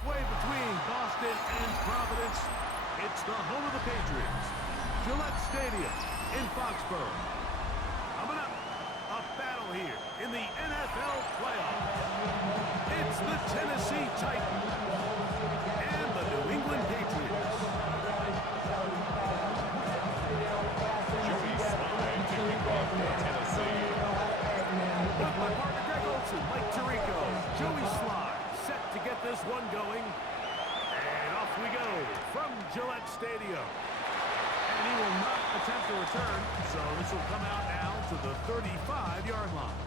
Halfway between Boston and Providence, it's the home of the Patriots, Gillette Stadium in Foxborough. Coming up, a battle here in the NFL playoffs. It's the Tennessee Titans and the New England Patriots. Joey Slide to kick off for Tennessee. With my partner Greg Olson, Mike Tirico, Joey Slide set to get this one going. And off we go from Gillette Stadium. And he will not attempt to return, so this will come out now to the 35-yard line.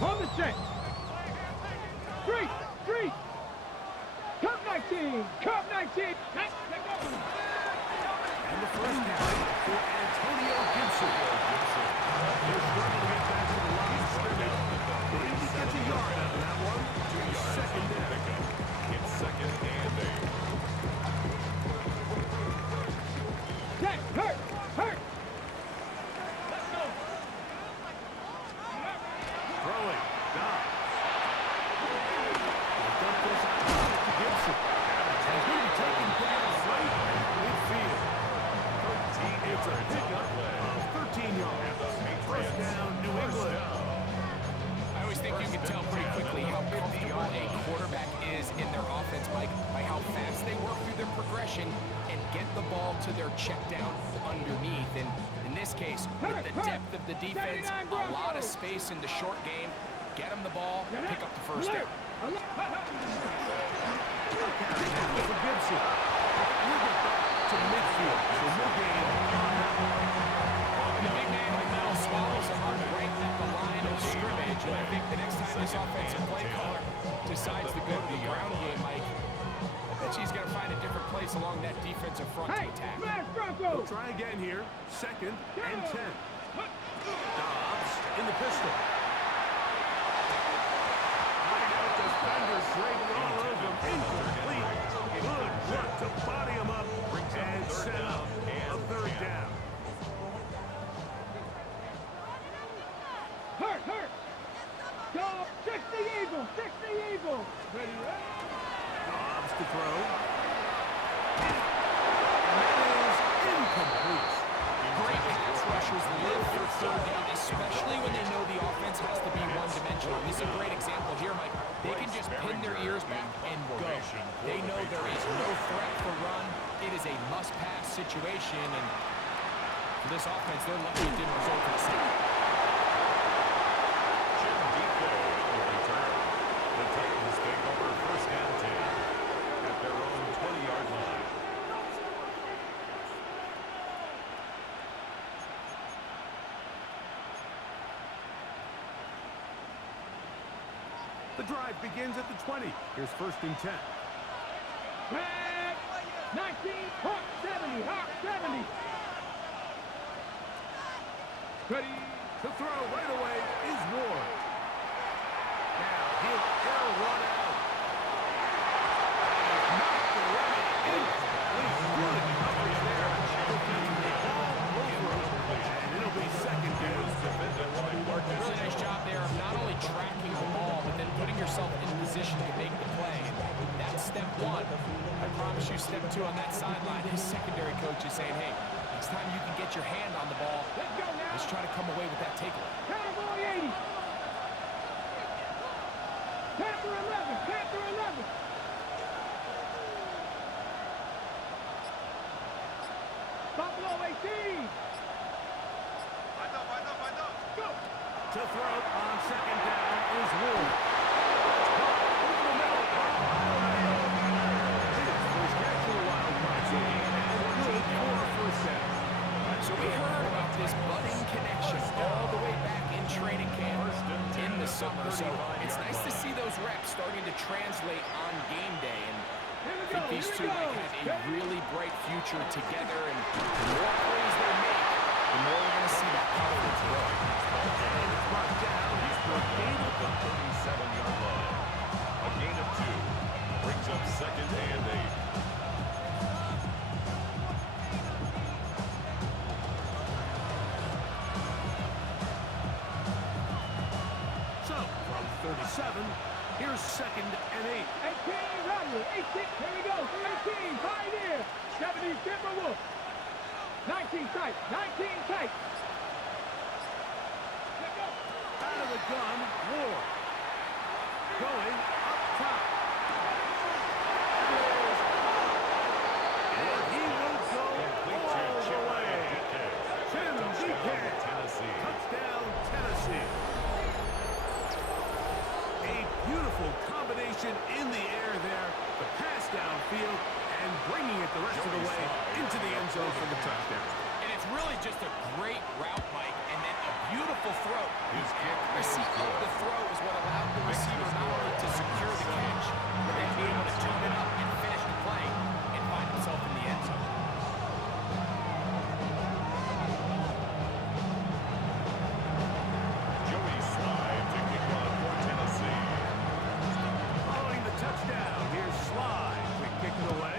On the check. Street. Cup 19. And the first down for Antonio Gibson. He'll struggle to get back to the line of scrimmage, but he gets a yard out of that one. Second down. It's second and 8. Jack, hurt. Throwing. Dobbs. He'll dump this out to Gibson. And he's going to be taken down right at midfield. It's a pickup of 13 yards. First down, New England. I always think you can tell pretty quickly how comfortable a quarterback is in their offense, Mike, by how fast they work through their progression and get the ball to their check down underneath. And in this case, with the depth of the defense, a lot of space in the short game, get them the ball, pick up the first down. For Gibson. We'll get back to midfield. So no gain on that one. And the big man in the middle swallows him up right at the line of scrimmage. And I think the next time this offensive play caller decides to go to the ground game, Mike, I bet he's going to find a different place along that defensive front to attack. We'll try again here. Second and 10. Dobbs in the pistol. Defenders break all over him. Incomplete. Good work to body him up and set up a third down. Hurt. Go, 60 Eagles. Ready, Dobbs to throw. And that is incomplete. Great pass rushers live for third down, especially when they know the offense has to be one-dimensional. This is a great example here, Mike. They can just pin their ears back and go. They know there is no threat for run. It is a must-pass situation, and for this offense, they're lucky it didn't result in a sack. Jim Deco will return. The Titans take over first and 10 at their own 20-yard line. The drive begins at the 20. Here's first and 10. Back. 19. Hawk 70. Ready. To throw right away is Ward. Now he'll air one out. Knocked away. Incomplete. Good coverage there. Defensively all over him. And it'll be second down. Really nice job there of not only tracking the ball, but then putting yourself in position to make the play. And that's step one. I promise you, step two on that sideline, his secondary coach is saying, hey, next time you can get your hand on the ball, Let's go now. let's try to come away with that takeaway. Cowboy 80. Panther 11. Buffalo 18. Go. To throw on second down is Ward. Over the middle. His first catch for the Wildcats. And good for a first down. So we heard about this budding connection all the way back in training camp in the summer. So it's nice to see those reps starting to translate on game day. And I think these two might have a really bright future together. And the more plays they make, the more we're going to see that confidence grow. And it's brought down. He's for a gain at the 37-yard line. A gain of 2 brings up second and 8. So, from 37, here's second and 8. 18, Rodman. 18. Here we go. 18. Pioneer. 70, Timberwolf. 19 tight. 19 tight. Let's go. Out of the gun, Ward. Going up top. And he will go all the way. Tim DK. Tennessee. Touchdown, Tennessee. A beautiful combination in the air there. The pass downfield and bringing it the rest of the way into the end zone for the touchdown. And it's really just a great route, Mike, and then a beautiful throw. His kick Accuracy of the throw is what allowed the receiver not only to secure the catch, but then be able to turn it up and finish the play and find himself in the end zone. Joey Slide to kick off for Tennessee. Following the touchdown, here's Slide. Quick kick it away.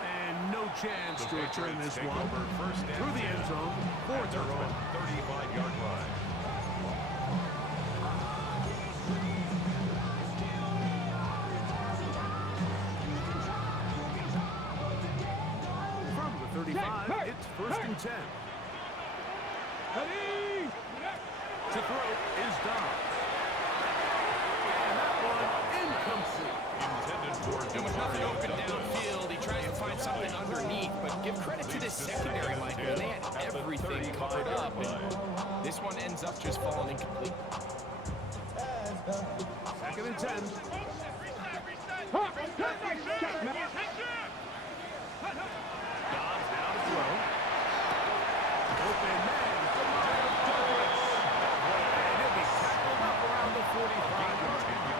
And no chance to return this Take one. over first and Through the end zone for at their own touchdown. 35-yard line. From the 35, it's first and 10. Ready. To throw is Dobbs. And that one incomplete. Intended for And with nothing open downfield, he tries to find something underneath, but give credit to this secondary, Mike. I mean, they had everything covered up, and this one ends up just falling incomplete. Second and 10. Huh. Check, man. Dobbs now to throw. Open man. Douglas. And he'll be tackled up around the 45-yard line.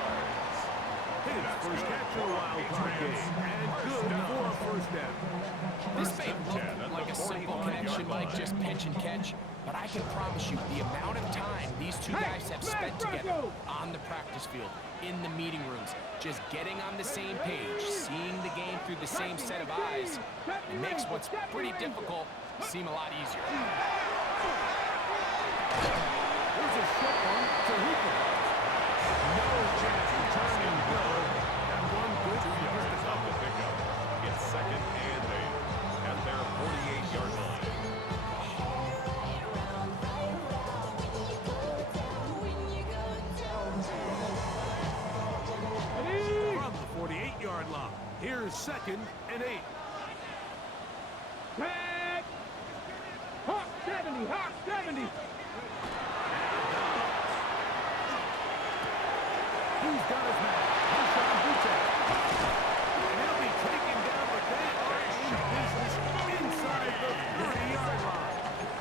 His first catch of the wild card game. And good for a first down. This may look like a simple connection, Mike, just pitch and catch, but I can promise you the amount of time these two guys have spent together on the practice field, in the meeting rooms, just getting on the same page, seeing the game through the same set of eyes, it makes what's pretty difficult seem a lot easier. Here's a short one to Hooper. No chance to turn and go. That one good 2 for yards the off the pickup. It's second and 8 at their 48-yard line. Ready. From the 48-yard line, here's second and 8. Tag. Hawk 70. Hawk 70. He's got his man. Hassan Boutte. And he'll be taken down with that business inside the 30-yard line.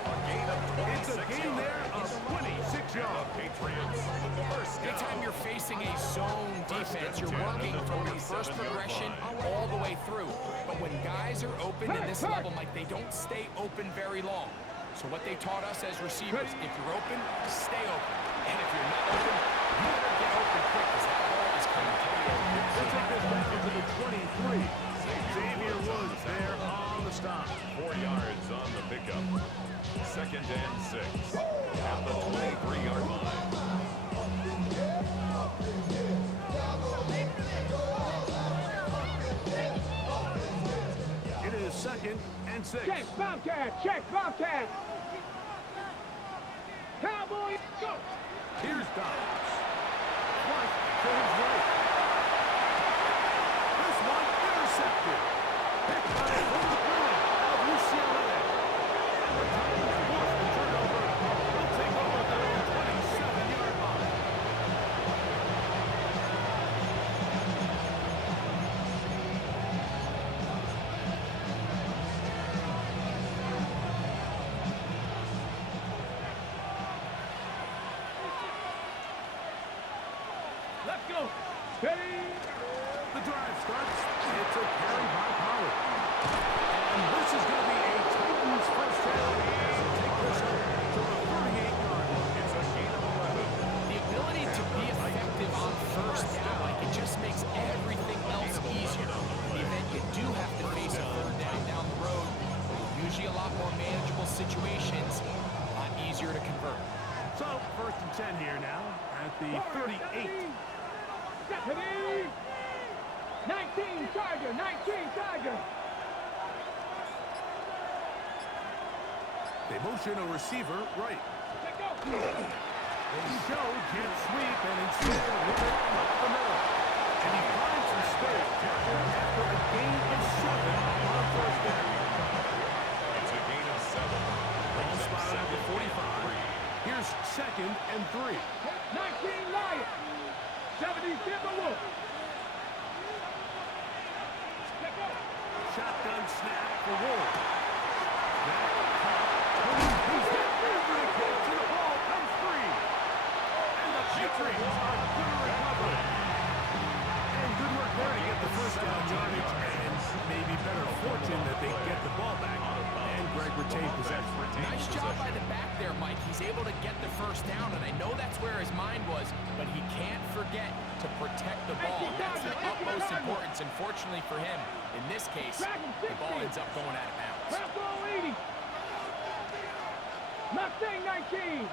A gain of It's a 26 gain there of yards. 26 The yards. Patriots with the first down. Anytime you're facing a zone defense, you're working from your first progression all the way through. But when guys are open in this level, Mike, they don't stay open very long. So what they taught us as receivers, if you're open, stay open. And if you're not open, you better get open quick because that ball is coming to you. They'll take this down to the 23. Xavier Woods there on the stop. 4 yards on the pickup. Second and 6 at the 23-yard line. It is second and 6. Check, Bobcat. Check, Bobcat. Cowboy, go. Here's Dobbs. Flush to his right. This one intercepted. Picked by Will Green of UCLA. And the Titans force the turnover. They'll take over their own 27-yard line. Let's go. Ready. The drive starts. It's a carry by Pollard. And this is going to be a Titans first down as they take this up to the 38-yard line. It's a gain of 11. The ability to be effective here now at the 38. Stephanie! 19 Charger, 19 Charger. They motion a receiver right. Let go. They show jet sweep and instead with it up the middle. And he finds some space after a gain of 7 on first down. It's a gain of 7. Ball spotted at the 45. Here's 2nd and 3. 19 Lions. 70 Timberwolves. Let go. Shotgun snap for Ward. He's got every catch and the ball comes free. And the Patriots are going to recover. And good work there to get the first down yardage and maybe better fortune that they get the ball back. And Greg retained possession. Nice job by the back there, Mike. He's able to get the first down, and I know that's where his mind was, but he can't forget to protect the ball. That's the utmost importance, and fortunately for him, in this case, the ball ends up going out of bounds. Bravo 80. Mustang 19.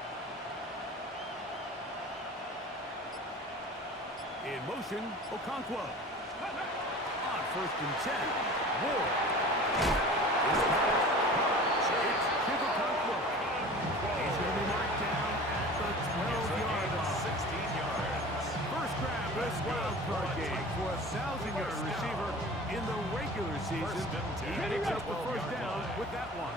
In motion, Okonkwo. On 1st and 10, Ward. It's Chip Okonkwo. He's going to be marked down at the 12-yard line. 16 yards. First grab this wild card game for a 1,000-yard receiver in the regular season. He picks up the first down with that one.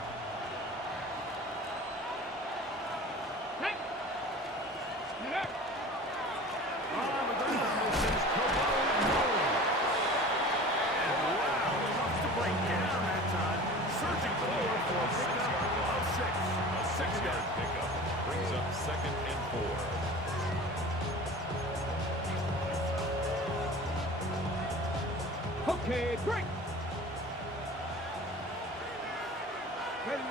Okay, break. Ready.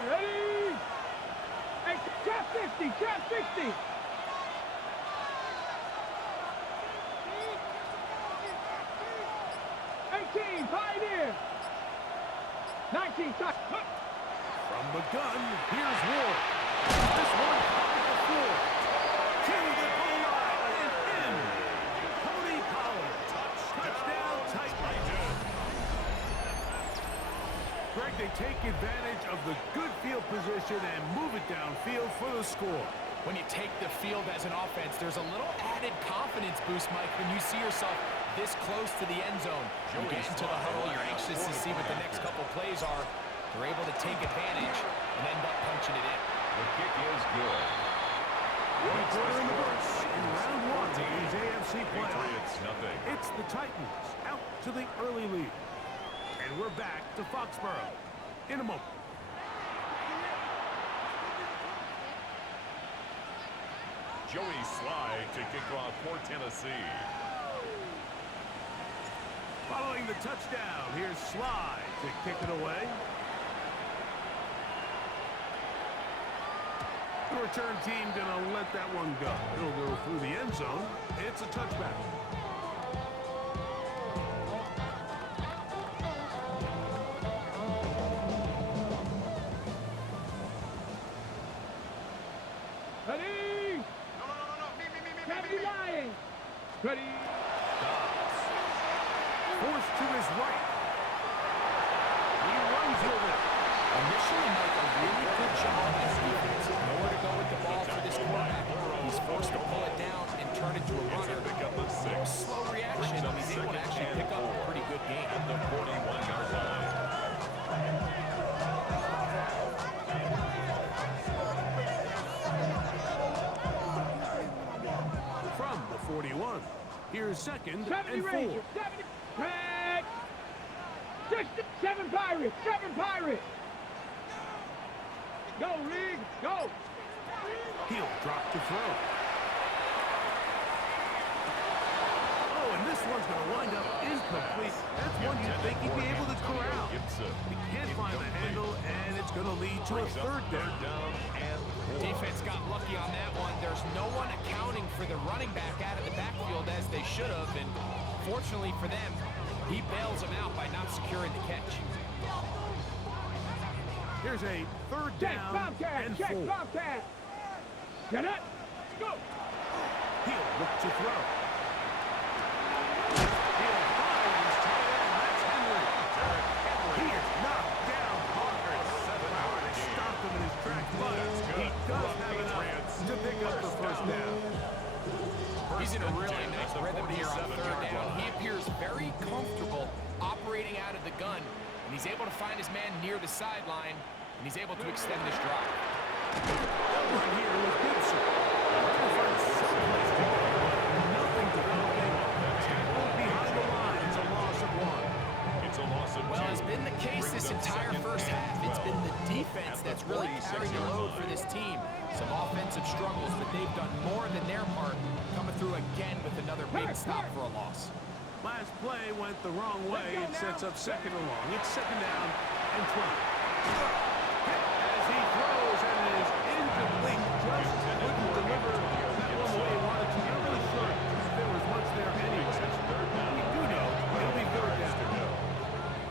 Hey, trap 50, trap 60. Pioneer. 19 touch. From the gun, here's Ward. This one at the floor. To the goal line and in. Cody Pollard. Touchdown Titans. Greg, they take advantage of the good field position and move it downfield for the score. When you take the field as an offense, there's a little added confidence boost, Mike, when you see yourself this close to the end zone. You get into the huddle, you're anxious to see what the next couple plays are. They're able to take advantage and end up punching it in. The kick is good. One quarter in the books in round 1 of these AFC playoffs. Patriots, nothing. It's the Titans out to the early lead. And we're back to Foxborough in a moment. Joey Sly to kick off for Tennessee. Following the touchdown, here's Sly to kick it away. The return team gonna let that one go. It'll go through the end zone. It's a touchback. Ready. Me. Lions. Ready. Forced to his right. He runs with it. Initially, Mike, a really good job as defense. Nowhere to go with the ball for this quarterback. He's forced to pull it down and turn it to a runner. Slow reaction. He's able to actually pick up a pretty good game. At the 41-yard line. From the 41, here's 2nd 70 and 4. Rangers. 70. Red. 7 Pirates. 7 Pirates. Go, League. Go. He'll drop to throw. Oh, and this one's going to wind up incomplete. That's one you'd think he'd be able to corral. He can't find the handle, and it's going to lead to a third down. Defense got lucky on that one. There's no one accounting for the running back out of the backfield as they should have, and fortunately for them, he bails them out by not securing the catch. Here's a third down and 4. Bobcat. Get it. Go. Look to throw. He'll find his tight end. That's Henry. He is knocked down hard. They stopped him in his tracks, but he does have enough to pick up the first down. He's in a really nice rhythm here on third down. He appears very comfortable operating out of the gun, and he's able to find his man near the sideline, and he's able to extend this drive. Right here with Gibson. Trying to find someplace to go, but nothing developing. Tackle behind the line. It's a loss of one. It's a loss of Well, two. it's been the case this entire first half. It's been the defense that's really carried the load for this team. Some offensive struggles, but they've done more than their part, coming through again with another big stop for a loss. Last play went the wrong way. It sets up second and long. It's second down and 20. Hit as he throws, and it is incomplete. Just couldn't deliver that one the way he wanted to. Not really sure if there was much there anyway. We do know it'll be third down.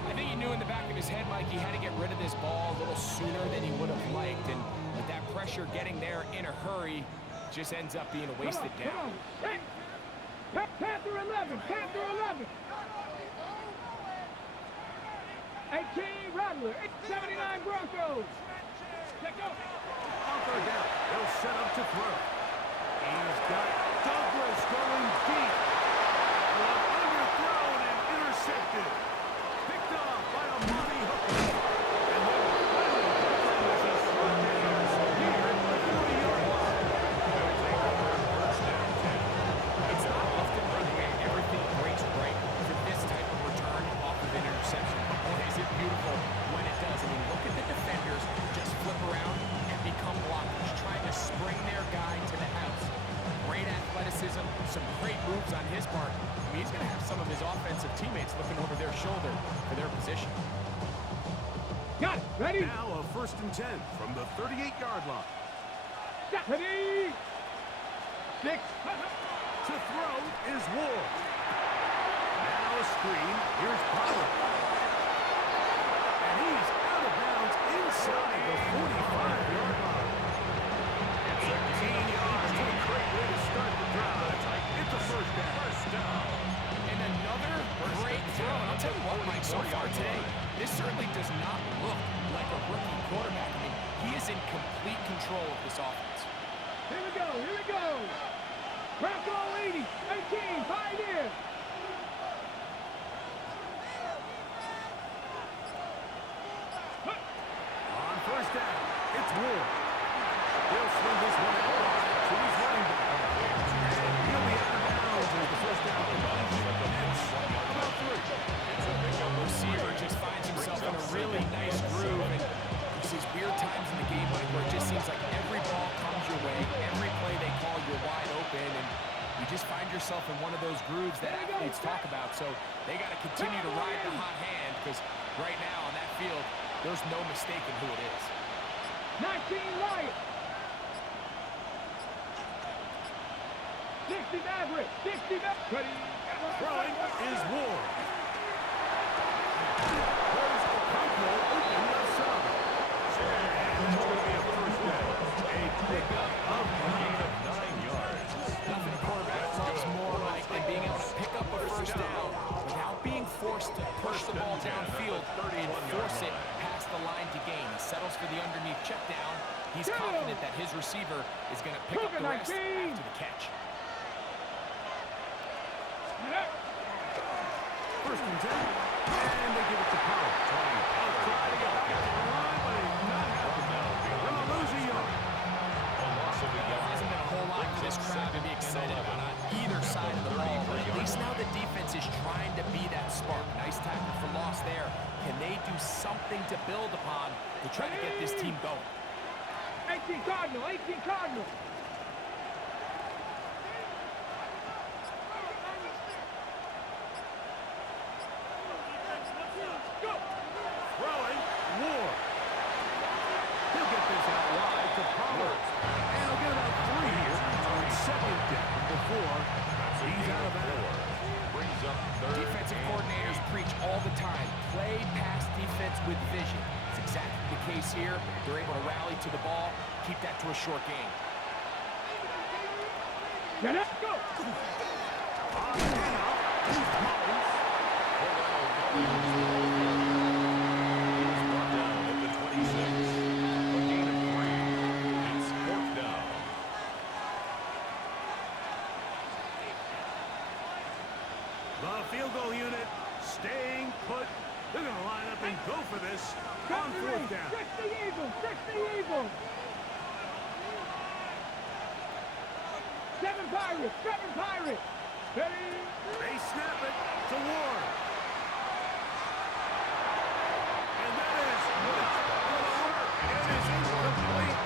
I think he knew in the back of his head, Mike, he had to get rid of this ball a little sooner than he would have liked, and with that pressure getting there in a hurry, just ends up being a wasted down. Panther 11, Panther 11. 18 Rattler, 79 Broncos. Check out. On third down, they'll set up to throw. He's got Douglas going deep. Well, underthrown and intercepted. Picked off by Amani Hooker. And then finally as he slid down here at the 40-yard line. It's not often when everything breaks right for this type of return off of an interception. Boy, is it beautiful when it does. I mean, look at the defenders just flip around and become blockers, trying to spring their guy to the house. Great athleticism, some great moves on his part. I mean, he's going to have some of his offensive teammates looking over their shoulder for their position. Got it. Ready? Now a 1st and 10 from the 38-yard line. Ready? 6. To throw is Ward. Now a screen. Here's Pollard. And he's out of bounds inside the 45-yard line. 18 yards. A great way to start the drive. It's a first down. And another great throw. And I'll tell you what, Mike, so far today, this certainly does not look like a rookie quarterback. I mean, he is in complete control of this offense. Here we go. Here we go. Bronco 80, 18, Pioneer. On first down, it's Ward. He'll swing this one out to his running back. And he'll be out of bounds as the first down completion. It's about 3. Receiver just finds himself in a really nice groove, and there's these weird times in the game, Mike, where it just seems like every ball comes your way, every play they call, you're wide open, and you just find yourself in one of those grooves that athletes talk about. So they got to continue to ride the hot hand, because right now on that field, there's no mistaking who it is. 19 Lions. 60 Maverick. 60 Maverick. Ready? Throwing is Ward. There's the Bronco open left side. And it's going to be a first down. A pickup of 9 yards. Nothing a quarterback loves more, Mike, than being able to pick up a first down without being forced to push the ball downfield and force it past the line to gain. He settles for the underneath check down. He's confident that his receiver is going to pick up the rest after the catch. First and 10. And they give it to Pollard. He'll try to get back to the line, but it's not happening. They're going to lose a yard. There hasn't been a whole lot for this crowd to be excited about on either side of the ball, but at least now the defense is trying to be that spark. Nice tackle for loss there. Can they do something to build upon to try to get this team going? 18 Cardinal. 18 Cardinal. Throwing, Ward. He'll get this out wide to Pollard. And he'll get about 3 here on second down before he's out of bounds. Brings up third. Defensive coordinators preach all the time, play pass defense with vision. It's exactly the case here. They're able to rally to the ball, keep that to a short game. Get it, go. On the handoff. Mullins. He's brought down at the 26. A gain of 3. It's 4th down. The field goal unit staying put. They're going to line up and go for this on 4th down. Check the Eagles. Check the Eagles. 7 Pirates. 7 Pirates. Ready? They snap it to Ward. And that is going to work. It is incomplete.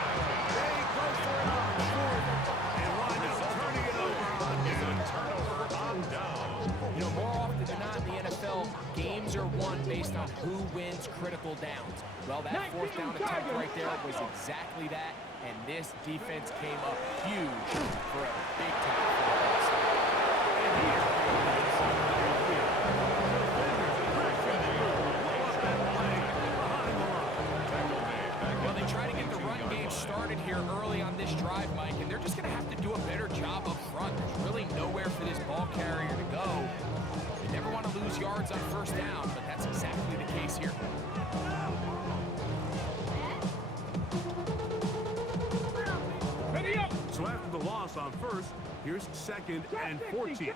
They go for it on 4th and wind up turning it over on It's a down. turnover on down. You know, more often than not in the NFL, games are won based on who wins critical downs. Well, that 4th down attempt right there was exactly that, and this defense came up huge for a big time offense. And here is the backfield. Defenders pressure through. Blow up that play behind the line. Tackle made. Back Well, at they the try to get the run 22-yard game line. started here early on this drive, Mike, and they're just going to have to do a better job up front. There's really nowhere for this ball carrier to go. They never want to lose yards on 1st down, but that's exactly the case here. Ready up. So after the loss on 1st, here's 2nd and 14.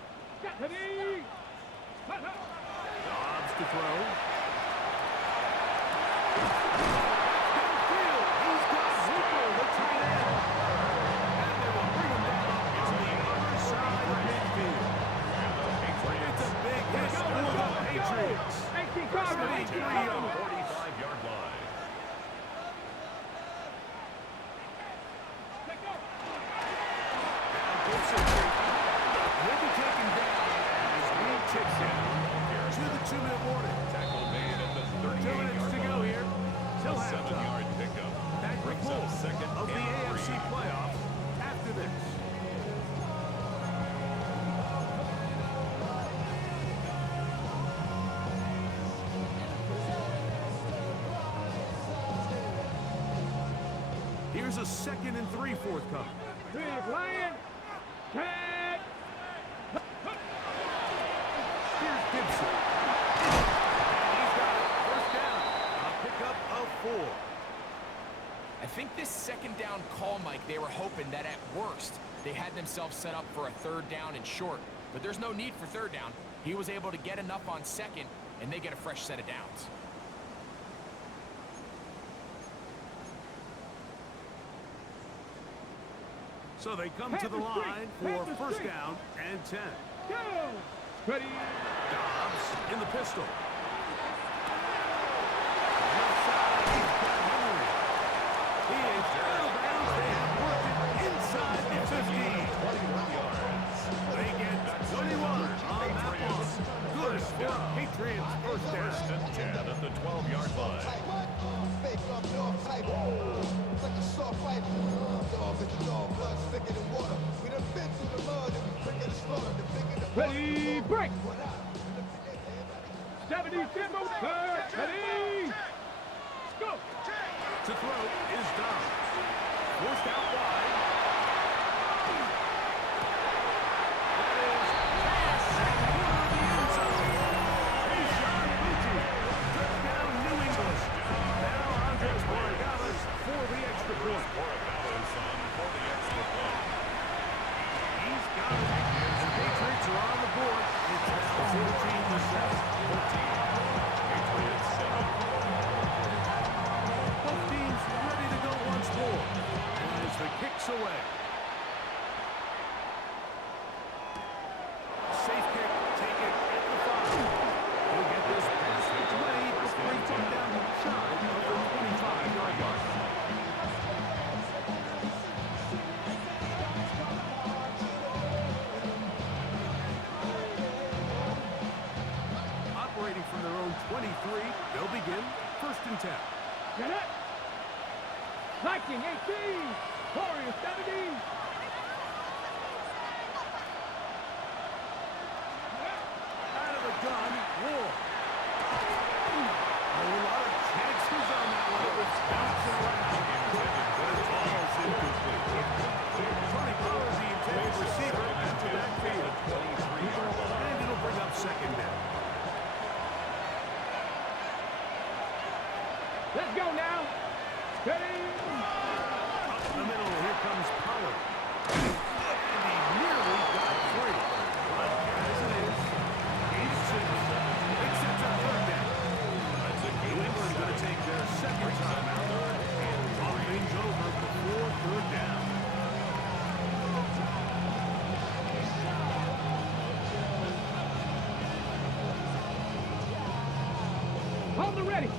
Ready? Dobbs to throw. Downfield. He's got Hooper, the tight end. And they will bring him down on the other side of midfield. It's a big hit for the Patriots. 18 First Pirates. and 18 10. Pirates. 45-yard line. Gibson. He'll be taken down as we tick down to the 2-minute warning. Tackle made at the 2 minutes 38-yard to go line. here. Till A halftime. 7-yard pickup. Back with Brings more up 2nd of the and AFC 3. playoffs after this. Here's a 2nd and 3 forthcoming. Big Lion. Tag. Here's Gibson. He's got it. 1st down. A pickup of 4. I think this 2nd down call, Mike, they were hoping that at worst they had themselves set up for a 3rd down and short. But there's no need for 3rd down. He was able to get enough on 2nd, and they get a fresh set of downs. So they come to the line for 1st down and 10. Go. Ready? Dobbs in the pistol. Left side, he's got Henry. He is out of bounds. They have worked it inside the 15. 21 yards. They get 21 on that one. Good for Patriots 1st down. 1st and 10 at the 12-yard line. Fake up, dog type. It's like a soft fight. Dog, it's a dog, blood thicker than water. We done been through the mud and we quicker to slaughter. The bigger the Ready? Break. What up? 70 Timber. Ready? Go. To throw is Dobbs. Forced out wide. That is pass. Corner of the end zone. Keyshawn Boutte. Touchdown, New England. Now Andres Borregales for the extra point. Borregales on for the extra point. He's got it. The Patriots are on the board. It's now 14-7. 14. Patriots 7. Both teams ready to go once more. As the kick's away. Safe kick, take it at the 5. He'll get this pass away before he took down shy of the 25-yard line. Operating from their own 23, they'll begin 1st and 10. Get it. Viking 18. Warriors 70. Out of the gun, Ward. A lot of chances on that one. It was bouncing around. But it falls incomplete. Tony Pollard, the intended receiver, Hold it ready.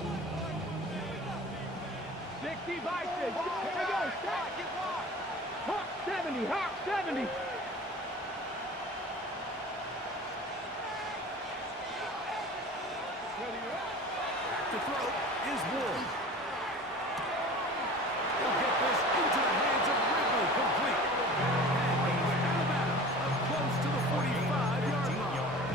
60 Bison. Here we go. Stop. Hawk 70. Hawk 70. To throw is Ward. He'll get this into the hands of Ridley, complete. And he's out of bounds, up close to the 45-yard line.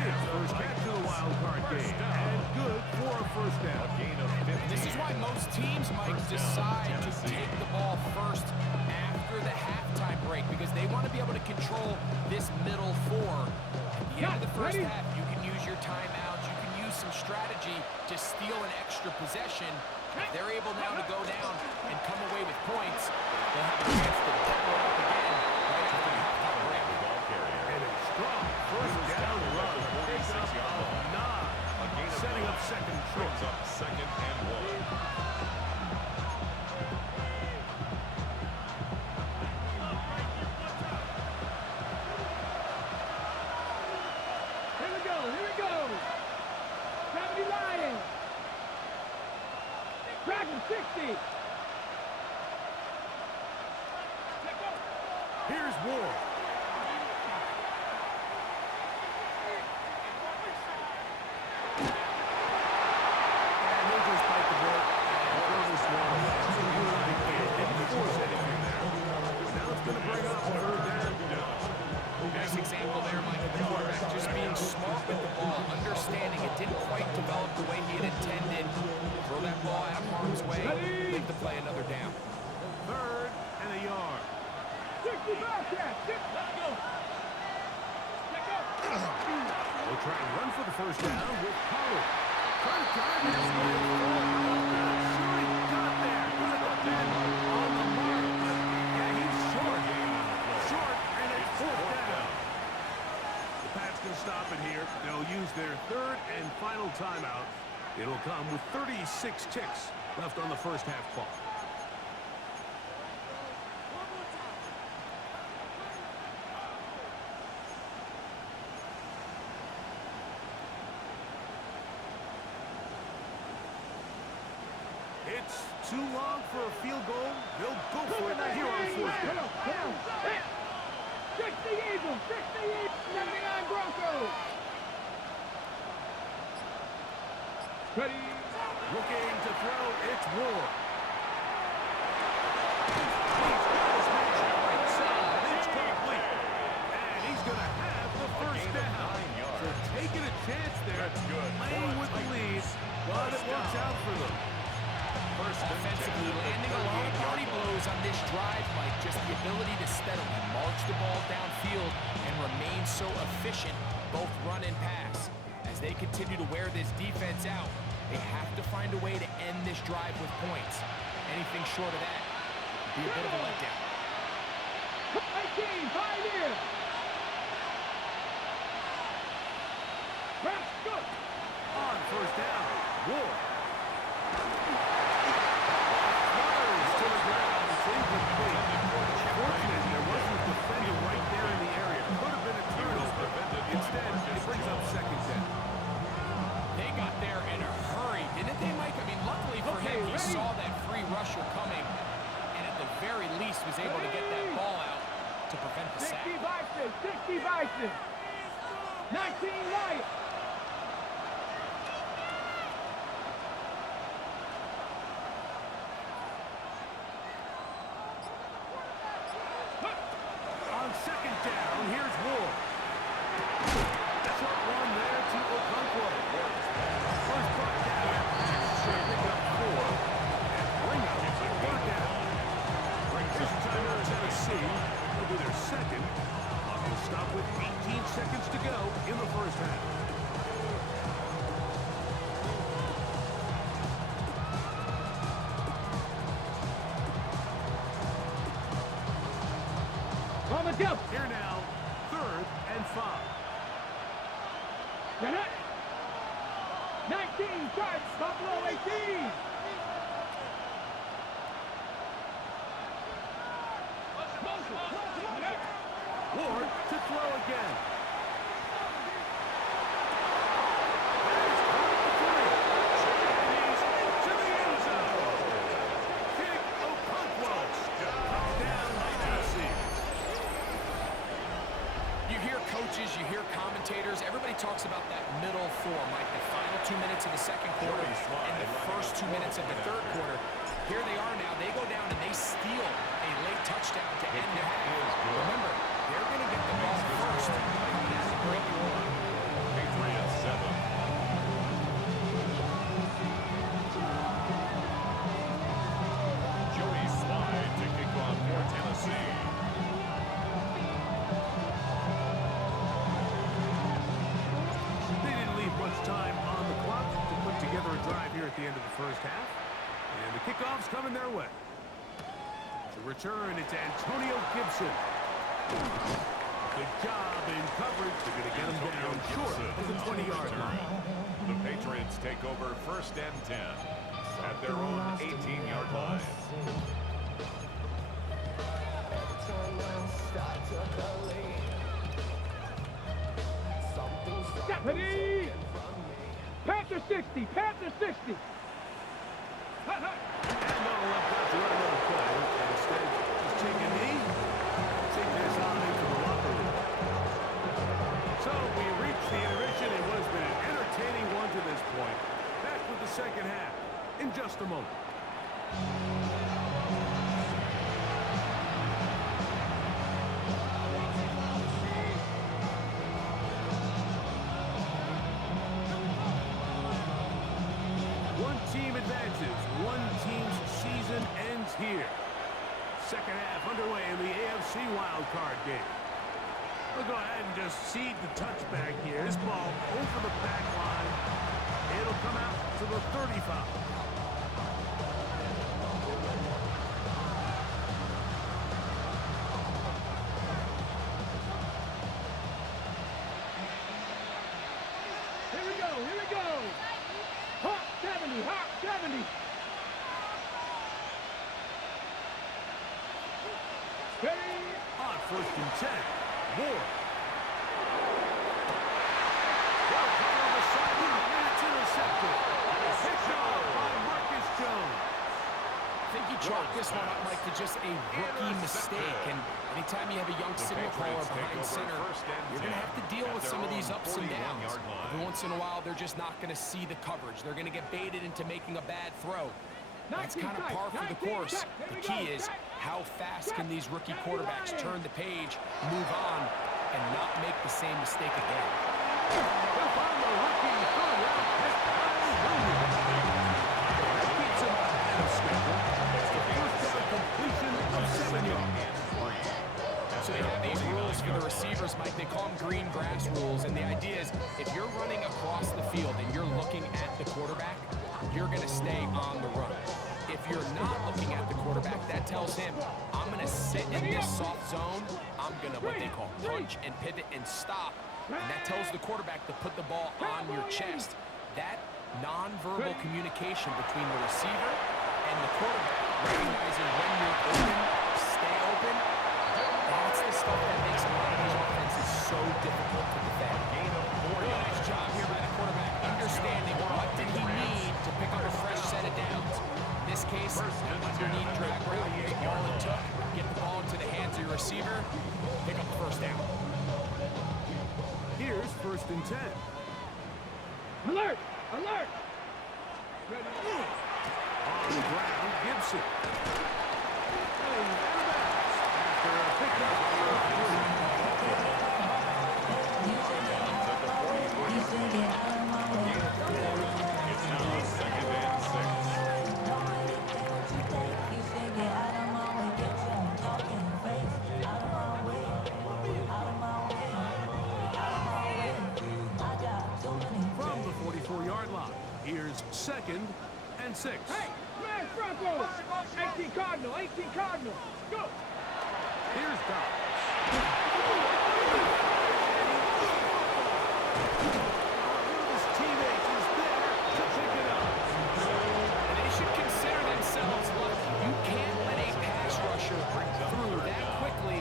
His first catch of the wild card game, and good for a first down. Gain of 15. This is why most teams might decide to take the ball first after the halftime break because they want to be able to control this middle four. At the end of the first half, you can use your timeouts, you can use some strategy to steal an extra possession. If they're able now to go down and come away with points, they'll have a chance to double up again right after the halftime break. And a strong first down run. Picks up of 9. Setting up second Brings up second and 1. Here we go. Here we go. 70 Lions. Dragon 60. Here's Ward. And he'll just bite the bullet and throw this one away. So you're right here. Didn't force anything there. Now it's going to bring up third down. Nice example there, Mike. The quarterback just being smart with the ball, understanding it didn't quite develop the way he had intended. Throw that ball out of harm's way, make the play another down. Third and a yard. 60 Bobcats. Let's go. Let's go. We'll try and run for the first down with Pollard. Trying to drive his way forward. Sure he got there. Got the man on the mark. But yeah, he's short. Short, and it's fourth down. The Pats can stop it here. They'll use their third and final timeout. It'll come with 36 ticks left on the first half clock. It's too long for a field goal. They'll go for it here on fourth down. Come on. 60 Eagles. 60 Eagles. 79 Broncos. Ready. Looking to throw, it's Ward. He's got his man right side. It's complete. And he's going to have the first down. So taking a chance there, playing with the lead, but it works out for them. Offensively, landing a lot of body blows on this drive, Mike. Just the ability to steadily march the ball downfield and remain so efficient, both run and pass. As they continue to wear this defense out, they have to find a way to end this drive with points. Anything short of that would be a bit of a letdown. 19, Pioneer. Press, go. On first down, Ward. Fortunate there wasn't a defender right there in the area. Could have been a turnover. Instead, it brings up second down. They got there in a hurry, didn't they, Mike? I mean, luckily for him, he saw that free rusher coming, and at the very least was able to get that ball out to prevent the sack. 60 Bison. 60 Bison. 19 Lions. On second down, here's Ward. Short one there to Okonkwo. First brought down. Should pick up 4. And bring up third down. Here's a timeout, Tennessee. It'll be their second. We'll stop with 18 seconds to go in the first half. On the jump. Here now, third and 5. Get it. 19 starts. Buffalo 18. Ward to throw again. That is caught at the 3. coaches, you hear commentators, everybody talks about that middle four, like the final 2 minutes of the second quarter and the first 2 minutes of the third quarter. Here they are now. They go down and they steal a late touchdown to end the half. Remember, they're going to get the ball first coming out of the break. Patriots 7. Joey Slide to kick off for Tennessee. They didn't leave much time on the clock to put together a drive here at the end of the first half. And the kickoff's coming their way. To return, it's Antonio Gibson. Good job in coverage. They're going to get him down short of the 20-yard line. The Patriots take over 1st and 10 at their own 18-yard line. Stephanie! Panther 60! Panther 60! Hut, hut. And they'll left out to run another play. Instead, just take a knee. Take this on into the locker room. So we reach the intermission in what has been an entertaining one to this point. Back with the second half in just a moment. One team advances. One team's season ends here. Second half underway in the AFC wildcard game. We'll go ahead and just seed the touchback here. This ball over the back line. It'll come out to the 35. Here we go, here we go! Hawk 70, Hawk 70! Ready? On 1st and 10. Ward. Well, caught on the sideline, and it's intercepted. Picked off by Marcus Jones. I think you chalk this one up, Mike, to just a rookie mistake. And anytime you have a young signal caller behind center, you're going to have to deal with some of these ups and downs. Every once in a while, they're just not going to see the coverage. They're going to get baited into making a bad throw. That's kind of par for the course. The key is how fast can these rookie quarterbacks turn the page, move on, and not make the same mistake again. They'll find the rookie throw out. That keeps him ahead of schedule. It's the first down completion of 7 yards. So they have these rules for the receivers, Mike. They call them green grass rules. And the idea is if you're running across the field and you're looking at the quarterback, you're going to stay on the run. If you're not looking at the quarterback, that tells him, I'm going to sit in this soft zone. I'm going to, what they call, punch and pivot and stop. And that tells the quarterback to put the ball on your chest. That nonverbal communication between the receiver and the quarterback, recognizing when you're open, stay open, that's the stuff that makes a lot of these offenses so difficult to defend. Really nice job here by the quarterback, understanding what did he need to pick up a fresh set of downs. In this case, that underneath drag route was all it took. Get the ball into the hands of your receiver, pick up the first down. Here's 1st and 10. Alert! Alert! Ready? On the ground, Gibson. And thereabouts after a pickup. It's now 2nd and 6. From the 44-yard line, here's 2nd and 6. Hey! Smash Broncos! 18 Cardinal! 18 Cardinal! Go! Here's Dobbs. One of his teammates is there to pick it up. And they should consider themselves lucky. You can't let a pass rusher break through that quickly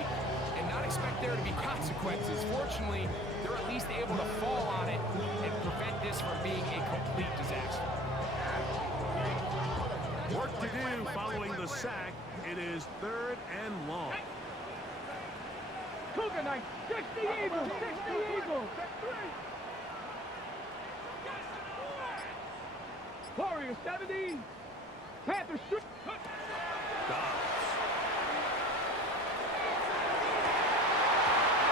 and not expect there to be consequences. Fortunately, they're at least able to fall on it and prevent this from being a complete disaster. Work to do following the sack. It is 3rd and long. Cougar Knights, 60 Eagles, 60 Eagles. Warriors 70, Panthers 3. Dobbs.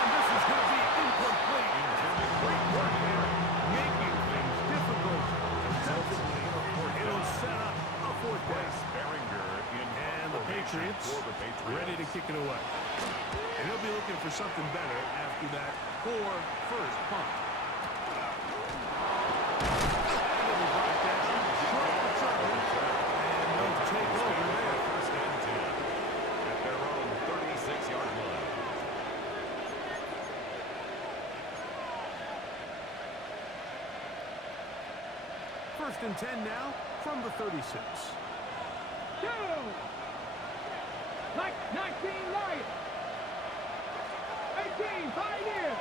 And this is going to be incomplete. Great work there, making things difficult. Defensively, it'll set up a fourth down. And the Patriots ready to kick it away. And he'll be looking for something better after that poor first punt. And they'll be brought down short return. And they'll take over there. First and 10 at their own 36-yard line. First and 10 now from the 36. 2. 19 Lions. 18 Pioneers.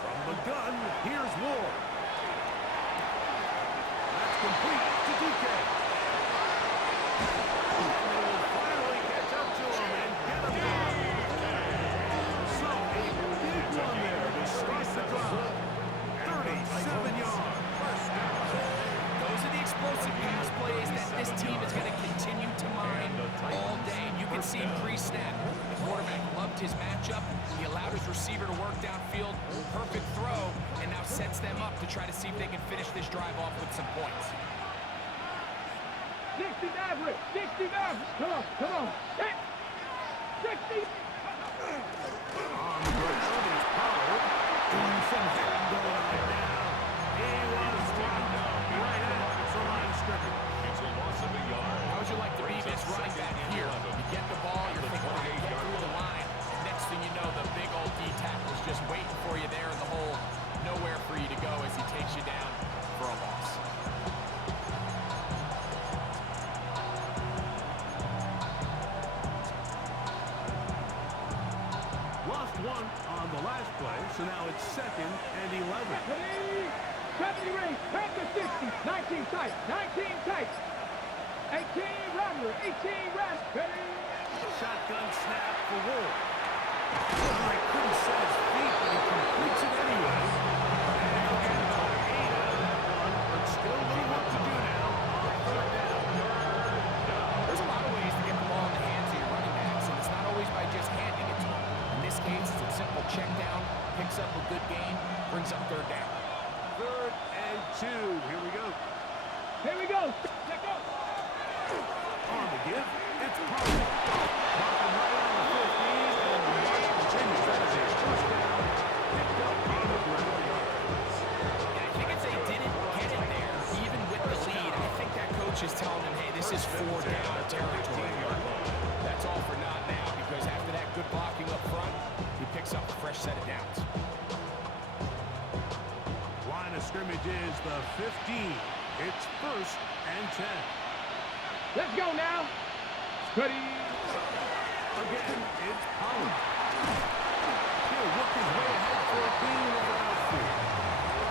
From the gun, here's Ward. That's complete to DK. And they will finally catch up to him and get him down. So a big one there to start the drive. 37 yards. Those are the explosive pass plays that this team is going to continue to mine all day. You can see pre-snap, the quarterback loved his matchup. He allowed his receiver to work downfield, perfect throw, and now sets them up to try to see if they can finish this drive off with some points. 60 Maverick, 60 Maverick. Come on, come on. 60. On the ground is Pollard. Doing some hitting going on now. He was dropped right at the line of scrimmage. It's a loss of a yard. How would you like to be this running back here? You get the ball, you're thinking, we're going to get through the line. And next thing you know, the big old D tackle's just waiting for you there in the hole. Nowhere for you to go as he takes you down for a loss. Lost one on the last play, so now it's 2nd and 11. 70 rings, Panthers 60, 19 tight, 19 tight. 18 Rattler, 18 Rattler. Shotgun snap for Ward. I couldn't set his feet, but he completes it anyway. And he'll get 8 out of that one, but still a little work to do now on 3rd down. There's a lot of ways to get the ball in the hands of your running backs, and it's not always by just handing it to them. In this case, it's a simple check down, picks up a good gain, brings up 3rd down. 3rd and 2. Here we go. Here we go. Check out. On the give, it's Pollard. Marking right on the 15, and the march continues. That is a first down, picked up on the ground yards. And I think if they didn't get it there, even with the lead, I think that coach is telling them, hey, this is 4 down territory. That's all for not now, because after that good blocking up front, he picks up a fresh set of downs. Line of scrimmage is the 15. It's 1st and 10. Let's go now. Ready. Again, it's Pollard. He'll work his way ahead for a gain of about 4.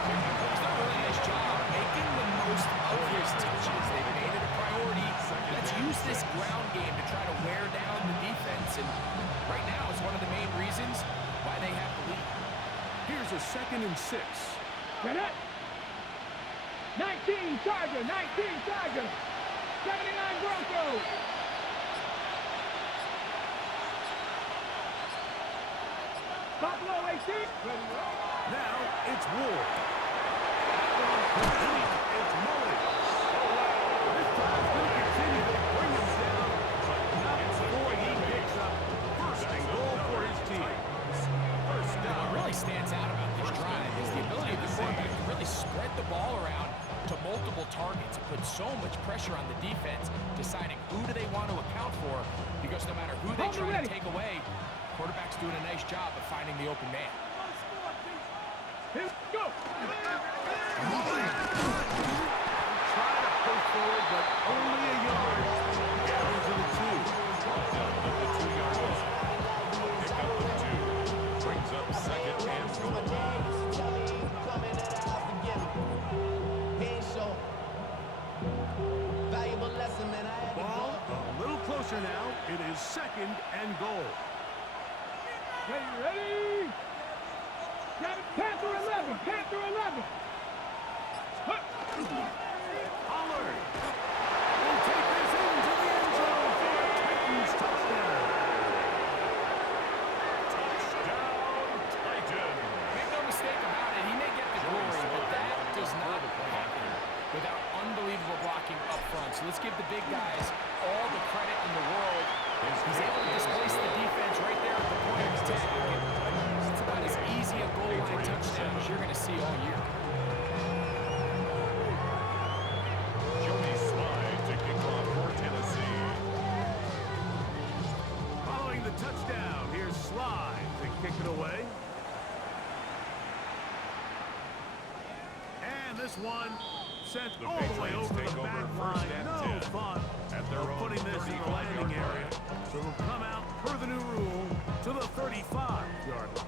He's done a really nice job making the most of his touches. They've made it a priority. Let's use this ground game to try to wear down the defense, and right now it's one of the main reasons why they have the lead. Here's a 2nd and 6. Get it. 19 Tiger, 19 Tiger. 79 Broncos. Buffalo 18. Now it's Ward. It's Mullen. This time's going to continue. They bring him down, but not before he picks up 1st and goal for his team. What really stands out about this drive is the ability of the quarterback to really spread the ball around to multiple targets and put so much pressure on the defense, deciding who do they want to account for, because no matter who they try to take away, quarterback's doing a nice job of finding the open man. Here we go. Try to push forward, but only a yard down to the 2. Down to the 2-yard line. Pick up the 2. Brings up 2nd and goal. Ball a little closer now. It is second and goal. Ready? Panther 11, Panther 11. Pollard will take this into the end zone for a Titans touchdown. Touchdown, Titans. Make no mistake about it, he may get the glory, but that does not happen without unbelievable blocking up front. So let's give the big guys all the credit in the world. He's able to displace the defense right there at the point of attack. It's about as easy a goal line touchdown as you're going to see all year. Joey Slide to kick off for Tennessee. Following the touchdown, here's Slide to kick it away. And this one sent The all the way Patriots over take the over back first line. and No 10 fun at their of own putting this in the 35-yard landing line. area. So it'll come out per the new rule to the 35-yard line.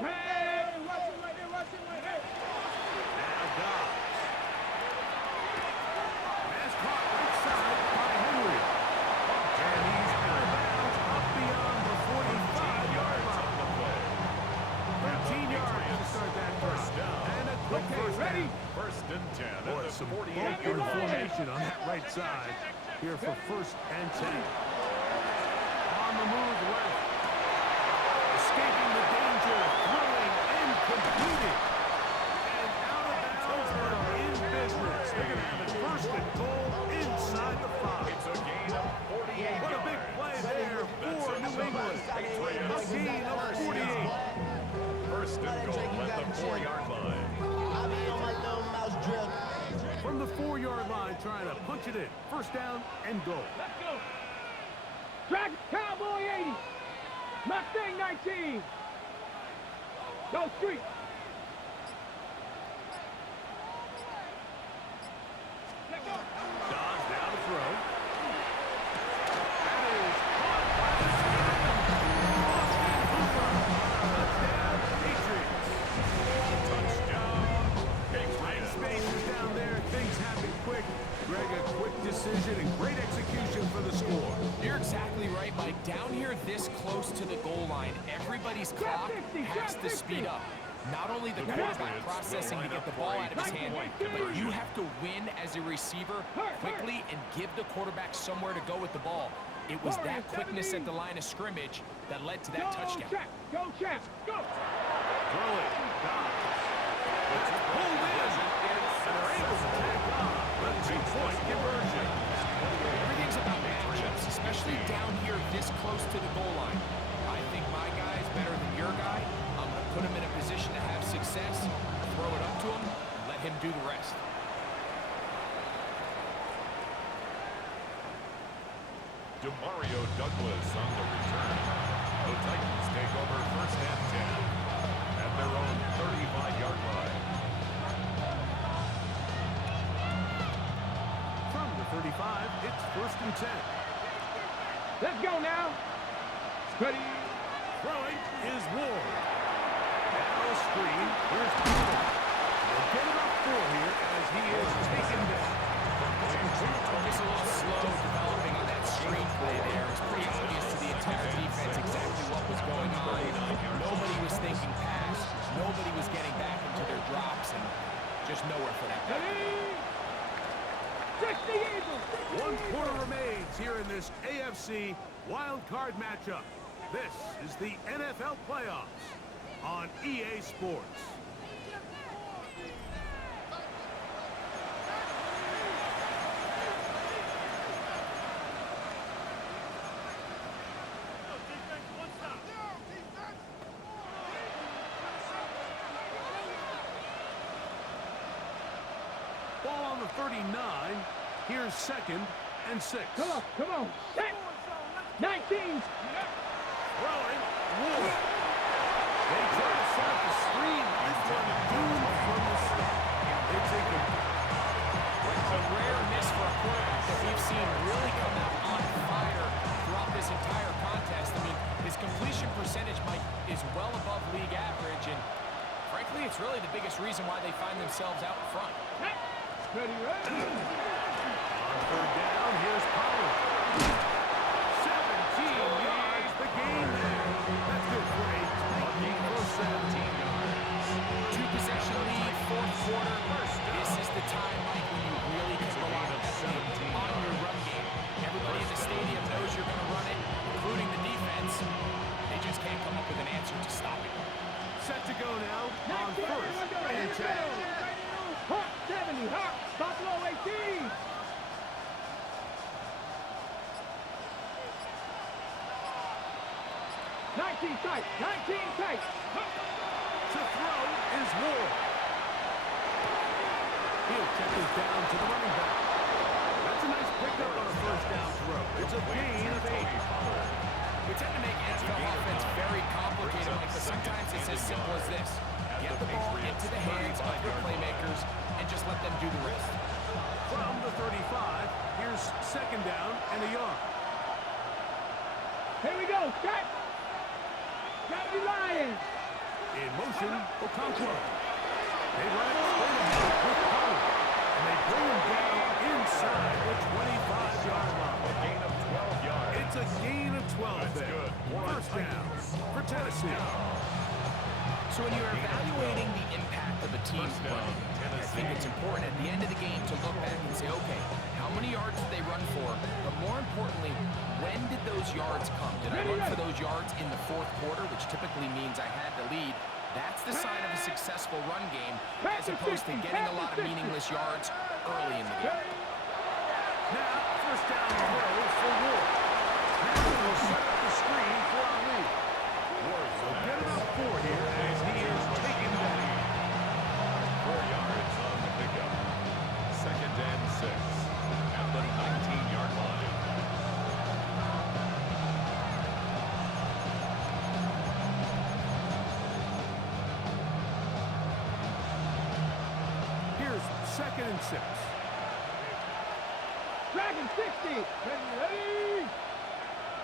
Hey, watch him right there, watch him right there. Now Dobbs. Pass caught right side by Henry. And he's out of bounds up beyond the 45-yard line. 13 yards to start that First drive. down. And a quick first ready? down. First and 10 at Boy, the some 48-yard bulk line. formation on that right side here for first and 10. On the move left. Escaping the danger, throwing and completing. And out of bounds and in business. They're going to have it first and goal inside the 5. It's a gain of 48 What a big play there for New England. A gain of 48. First and goal at the 4-yard line. I be on my little mouse drill. From the 4-yard line, trying to punch it in. First down and goal. Let's go. Track Cowboy 80. Mustang 19. Go street. Let's go. Dobbs down to throw. That is caught by the Touchdown, Patriots. Touchdown, Patriots. Spaces down there. Things happen quick. Greg, a quick decision and great execution for the score. You're exactly right, Mike. Down here this close to the goal line, everybody's clock has to speed up. Not only the quarterback processing to get the ball out of his hand, but you have to win as a receiver quickly and give the quarterback somewhere to go with the ball. It was that quickness at the line of scrimmage that led to that touchdown. Go, Champ. Go. Throw it. Dobbs. It's pulled in. And they're able to tack on the 2-point conversion. Everything's about matchups, especially down here this close to the goal line. I think my guy's better than your guy. I'm going to put him in a position to have success, throw it up to him, and let him do the rest. DeMario Douglas on the return. The Titans take over first and 10 at their own 35-yard line. From the 35, it's first and 10. Let's go now. Ready. Throwing is Ward. Now screen. Here's Peter. They'll get it up 4 here as he is taken down. Just a little slow developing on that screen play there. It's pretty obvious to the entire defense exactly what was going on. Nobody was thinking pass. Nobody was getting back into their drops, and just nowhere for that guy. Ready. 60 Eagles. 1 quarter remains here in this AFC wild card matchup. This is the NFL playoffs on EA Sports. Ball on the 39. Here's second and 6. Come on. Set. 19. Throwing. Wood. They try to set up the screen. This one doomed from the start. They take it. A rare miss for a quarterback that we've seen really come out on fire throughout this entire contest. league average, and frankly, it's really the biggest reason why they find themselves out in front. Ready, ready. On third down, here's Pollard. 17 yards, the gain there. That's good for 8. A gain of 17 yards. 2-possession lead, fourth quarter. This is the time, Mike, when you really can rely on your run game. Everybody in the stadium knows you're going to run it, including the defense. They just can't come up with an answer to stop it. Set to go now on first and 10. Hawk 70, Hawk, Buffalo 18. Tight, 19 tight. To throw is Ward. He'll check this down to the running back. That's a nice pickup on a first down throw. It's a gain of 8. We tend to make NFL offense very complicated, Mike, but sometimes it's as simple as this. Get the ball into the hands of your playmakers and just let them do the rest. From the 35, here's second down and a yard. Here we go, Scott. Got Lions. In motion, Okonkwo. They run it straight ahead with Pollard. And they bring him down inside the 25-yard line. A gain of 12 yards. It's a gain of 12 That's there. good. First down for Tennessee. So when you're evaluating the impact of a team's run, I think it's important at the end of the game to look back and say, okay, how many yards did they run for? But more importantly, when did those yards come? Did I run for those yards in the fourth quarter, which typically means I had the lead? That's the sign of a successful run game, as opposed to getting a lot of meaningless yards early in the game. Now, first down throw for Ward. Now we'll set up the screen for our lead. Ward will get about 4 here as he is taken down. 4 yards on the pickup. Second and 6 at the 19-yard line. Here's second and 6. Dragon 60. Ready.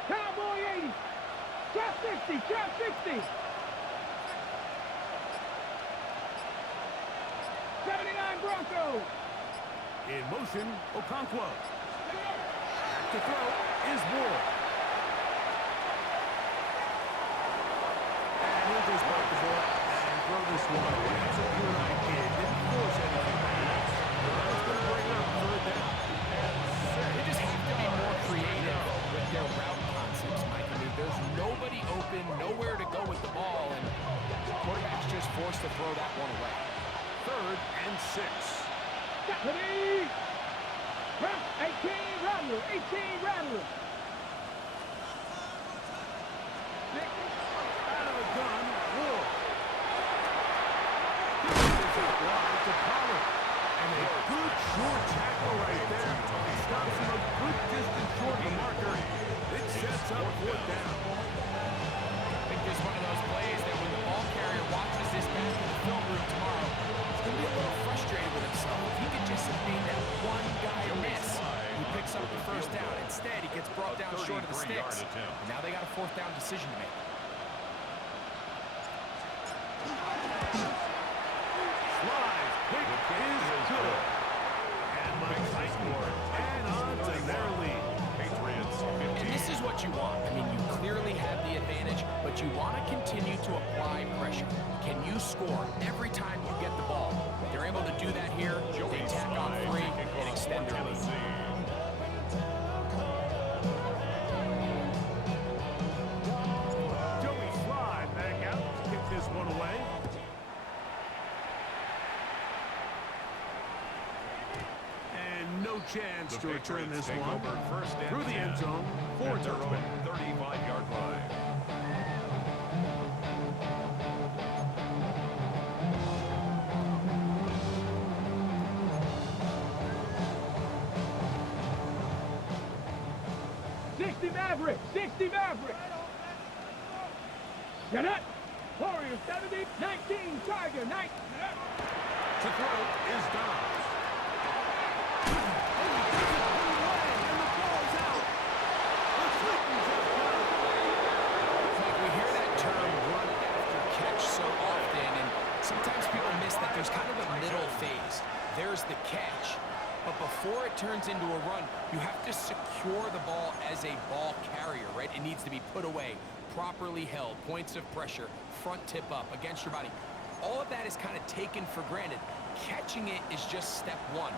Cowboy 80. Trap 60. Trap 60. 79 Broncos. In motion, Okonkwo. Back to throw is Ward. And he'll just bite the ball and throw this one. That's a good idea. Didn't force anything. That's going to bring up third down. They just have to be more creative with their route concepts, Mike. I mean, there's nobody open, nowhere to go with the ball, and the quarterback's just forced to throw that one away. Third and 6. Ready. Trap 18 Rattler. 18 Rattler. Out of the gun, Ward. This is wide to Pollard. And a good short tackle right there. He stops him a good distance short of the marker. It sets up fourth down. I think this is one of those plays that when the ball carrier watches this back in the film room tomorrow, he's going to be a little frustrated with himself. If he could just have made that one guy miss, he picks up the first down. Instead, he gets brought down short of the sticks. And now they got a fourth down decision to make. Slides, pick is good. And the Titans add on to their lead. Patriots And this is what you want. I mean, you clearly have the advantage, but you want to continue to apply pressure. Can you score every time you get the ball? They're able to do that here. They tack on 3 and extend their lead. Joey Slide back out to kick this one away. And no chance to return this one. Through the end zone for a touchback. 35-yard line. Maverick. 60 Maverick. Get up. Warrior 70. 19 Tiger. 19. To throw is Downs. We hear that term run after catch there's kind of a middle phase. There's the catch, but before it turns into a run, you have to secure the ball as a ball carrier, right? It needs to be put away, properly held, points of pressure, front tip up against your body. All of that is kind of taken for granted. Catching it is just step one.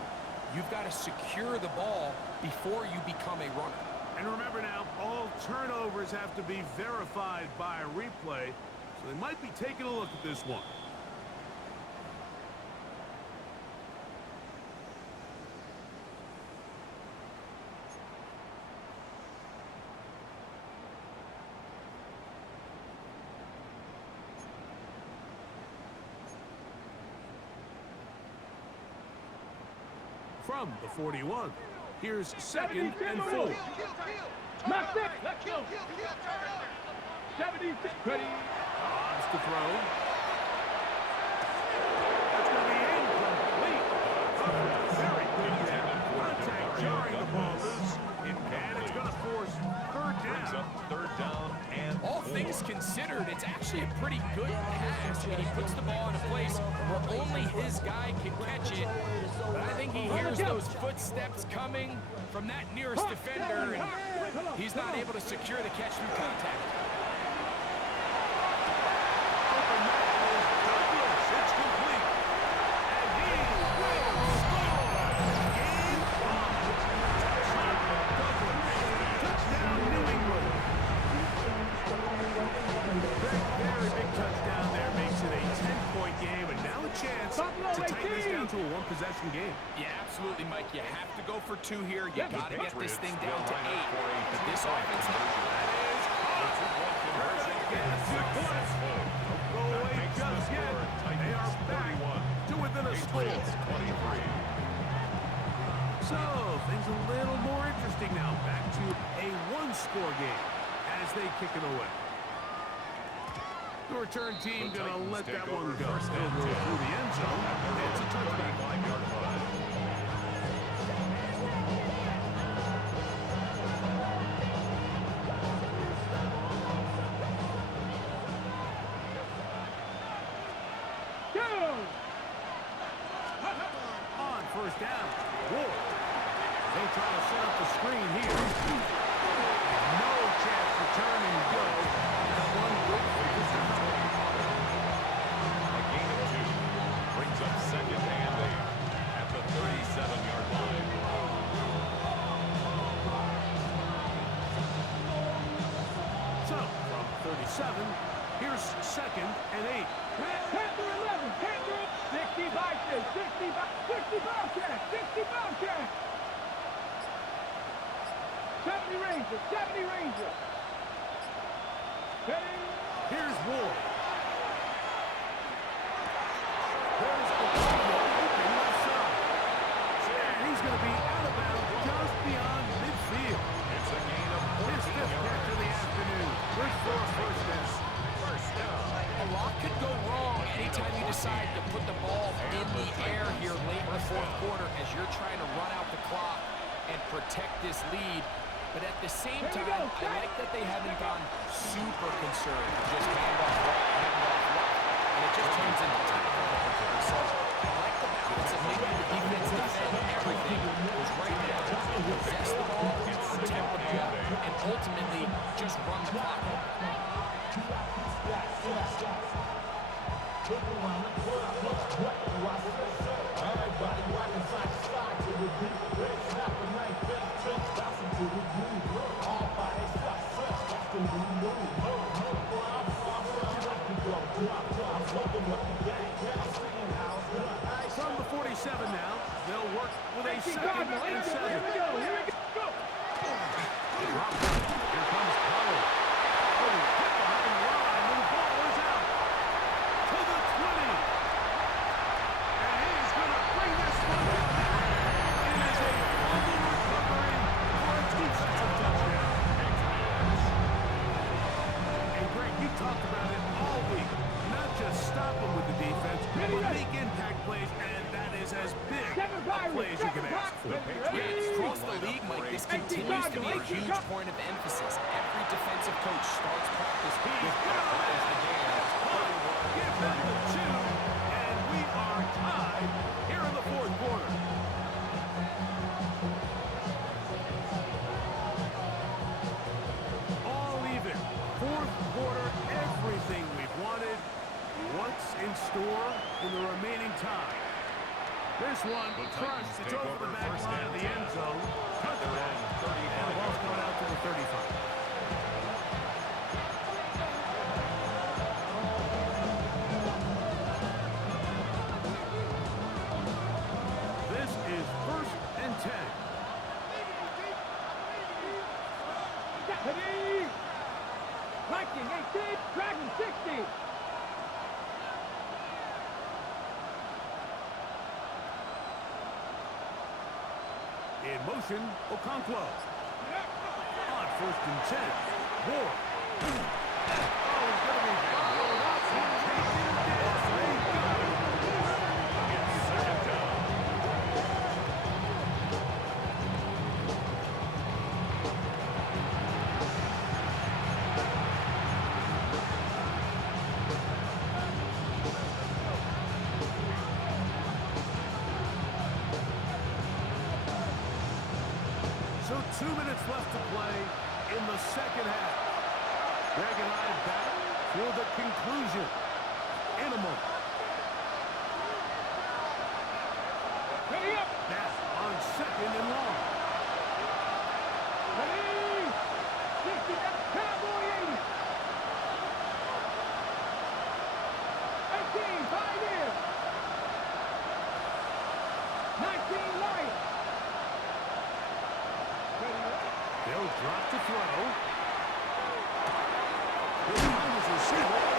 You've got to secure the ball before you become a runner. And remember now, all turnovers have to be verified by a replay, so they might be taking a look at this one. From the 41, here's 2nd and 4. Knock it. Let's go. 76. Ready. Odds to throw. That's going to be incomplete. Very good there. Contact jarring the ball loose. And it's going to force third Brings down. up 3rd down and All 4. things considered, it's actually a pretty good pass, and he puts the ball in a place where only his guy can catch it. But I think he hears those footsteps coming from that nearest defender, and he's not able to secure the catch through contact. Open man is Douglas. It's complete. And he will score. Game on. Touchdown, Douglas. Touchdown, New England. Very big touchdown there makes it a 10-point game, and now a chance to tighten this down to a one-possession game. Yeah, absolutely, Mike. You have to go for 2 here. You got to get this thing down to 8. But this offense Go away just yet. They are back to within a score. So, things a little more interesting now. Back to a one-score game as they kick it away. The return team going to let that one go. They'll go through the end zone. It's a touchback. 35-yard line. On first down, Ward. They try to set up the screen here. No chance to turn and go. That one good for just a couple. A gain of 2. Brings up 2nd and 8 at the 37-yard line. So, from 37, here's 2nd and 8. Panther 11. Panther 65. 65 catch. 65 catch. 70 Ranger. 70 Ranger. Ready. Here's Ward. There's Okoye open left side. And he's going to be out of bounds just beyond midfield. It's a gain of His 14 fifth catch of the afternoon. Good for a first down. First down. A lot could go wrong anytime you decide to put the ball in the air here late in the 4th quarter as you're trying to run out the clock and protect this lead. But at the same time, I like that they haven't gone super conservative. Just hand off right, and it just turns into tackle. So I like the balance of making the defense defend everything. Because right now, possess the ball, protect the ball, and ultimately just run the clock. From the 47 now, they'll work with a 2nd and 7. Here we go. Here we go. Drop back. Here comes Pollard. Oh, hit behind the line, and the ball is out to the 20. And he's going to bring this one down. It is a fumble recovery for a defensive touchdown. And Greg, you talked about it all week. Not just stop them with the defense, but make impact plays, and that is as big a play as you can ask for. Yeah, across the league, Mike, this continues to be a huge point of emphasis. Every defensive coach starts practice with He's got it. Give them the 2, and we are tied. score in the remaining time. This one The Titans crushed. It's take over over the back first line and of the 10 end zone. at their own And the ball's 35-yard going out to the 35. This is 1st and 10. Stephanie! Viking 18, Dragon 60. In motion, Okonkwo. On 1st and 10. Ward. Oh, he's going to be followed up and taken down. They got him. It's second down. So 2 minutes left to play in the second half. Greg and I back for the conclusion in a moment. Ready up! Now on 2nd and long. Ready! 60, that's Cowboy 80. 18, 5 here. 19, Lions. They'll drop to throw. He'll find his receiver.